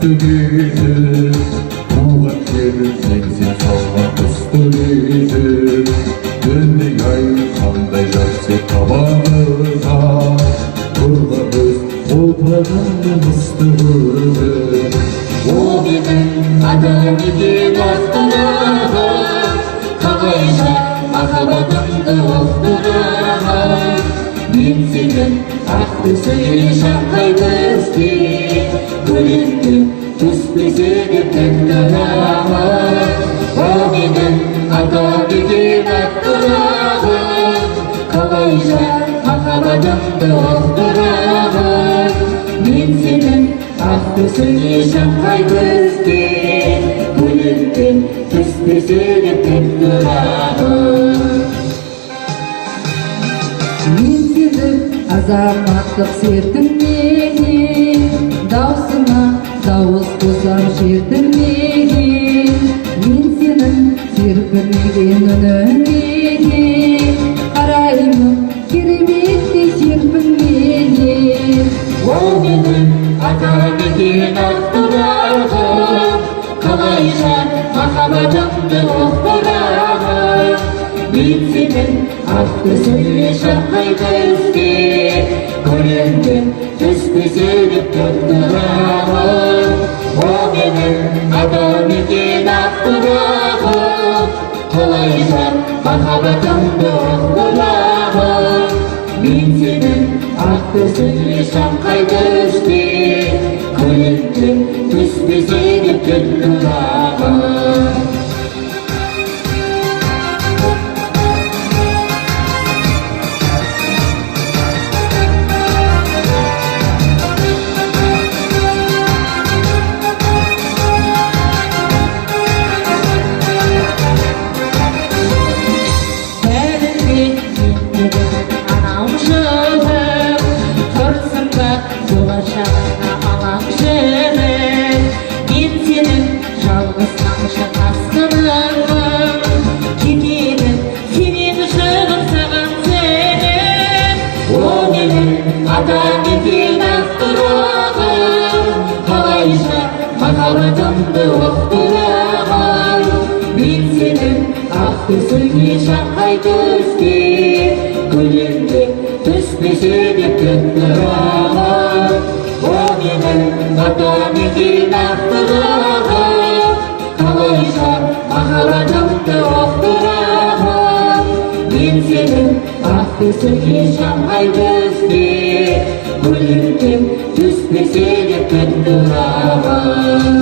түсті кейде, туған жерім сенсің салған құсты кейде. Дүней ай қандай жақсы табамыға, тұрған өз отырғанды мысты көрді. О менің Атамекен ақтырағым, қалайша махаббатымды оқтырағым. Мен сенің ақ түсіңе шаққайды іздеп, көлемді түспесе де тәттірағым. О менің Атамекен ақтырағым, қалайша махаббатымды оқтырағым. Мен сенің ақ түсіңе шаққайды іздеп, көлемді түспесе де тәттірағым. Мен сенің азаматтық сертіңнен, даусыңа дауыс қосар жердіңнен. Мен сенің серпілмеген үніңнен, қараймын кереметтей серпінменен. О менің Атамекен ақтырағым, қалайша махаббатымды оқтырағым. Мен сенің ақ түсіңе шаққайды іздеп, көлемді түспесе де тәттірағым. О менің Атамекен ақтырағым, қалайша махаббатымды оқтырағым. Мен сенің ақ түсіңе шаққайды іздеп, көлемді түспесе де тәттірағым. Атамекен ақтырағым, қалайша махаббатымды оқтырағым. Мен сенің ақ түсіңе шаққайды іздеп, көлемді түспесе де тәттірағым. О менің Атамекен ақтырағым, қалайша махаббатымды оқтырағым. Мен сенің ақ түсіңе шаққайды іздеп, көлемді түспесе де тәттірағым.